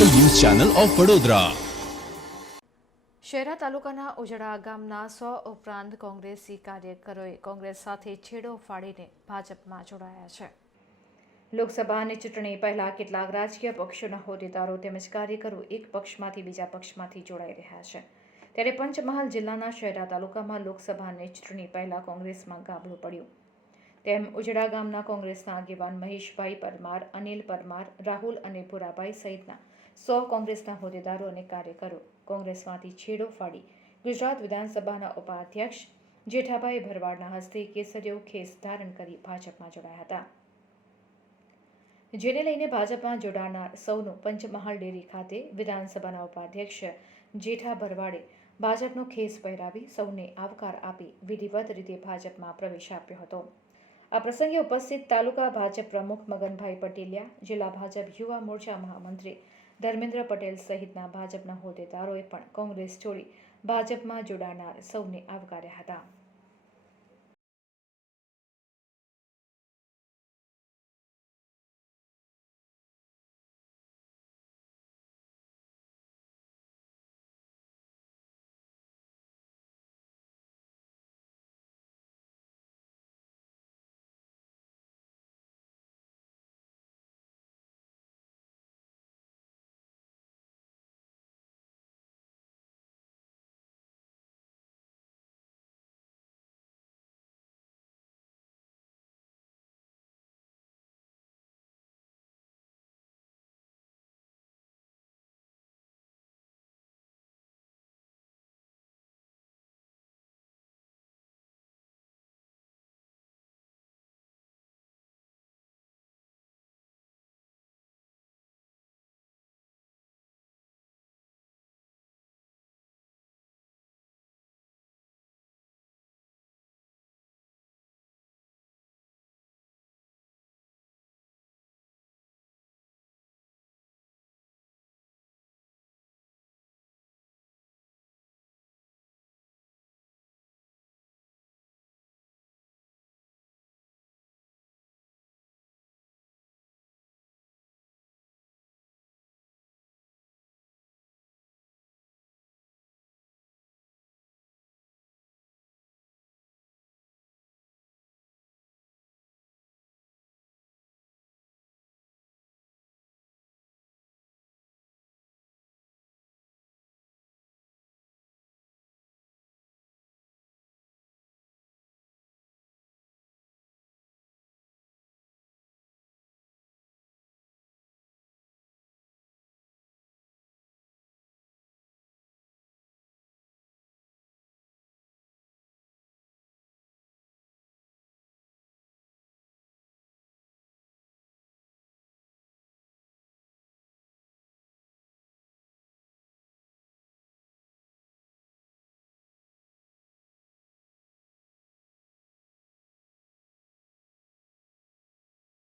Channel of Vadodara. Shehera તાલુકાના ઉજડા ગામના સો ઉપરાંત કોંગ્રેસી કાર્યકરોએ કોંગ્રેસ સાથે છેડો ફાડીને ભાજપમાં જોડાયા છે. લોકસભાની ચૂંટણી પહેલા કેટલાક રાજકીય પક્ષોના હોદ્દેદારો તેમજ કાર્યકરો એક પક્ષમાંથી બીજા પક્ષમાંથી જોડાઈ રહ્યા છે. ત્યારે પંચમહાલ જિલ્લાના શહેરા તાલુકામાં લોકસભાની ચૂંટણી પહેલા કોંગ્રેસમાં ગાબડું પડ્યું. તેમ ઉજડા ગામના કોંગ્રેસના આગેવાન મહેશભાઈ પરમાર, અનિલ પરમાર, રાહુલ અને ભુરાભાઈ સહિતના સો કોંગ્રેસના હોદ્દેદારો અને કાર્યકરો કોંગ્રેસમાંથી છેડો ફાડી ગુજરાત વિધાનસભાના ઉપાધ્યક્ષ જેઠાભાઈ ભરવાડના હસ્તે કેસરિયો ખેસ ધારણ કરી ભાજપમાં જોડાયા હતા. જેને લઈને ભાજપમાં જોડાનાર સૌનું પંચમહાલ ડેરી ખાતે વિધાનસભાના ઉપાધ્યક્ષ જેઠા ભરવાડે ભાજપનો ખેસ પહેરાવી સૌને આવકાર આપી વિધિવત રીતે ભાજપમાં પ્રવેશ આપ્યો હતો. આ પ્રસંગે ઉપસ્થિત તાલુકા ભાજપ પ્રમુખ મગનભાઈ પટેલિયા, જિલ્લા ભાજપ યુવા મોરચા મહામંત્રી ધર્મેન્દ્ર પટેલ સહિતના ભાજપના હોદ્દેદારોએ પણ કોંગ્રેસ છોડી ભાજપમાં જોડાનાર સૌને આવકાર્યા હતા.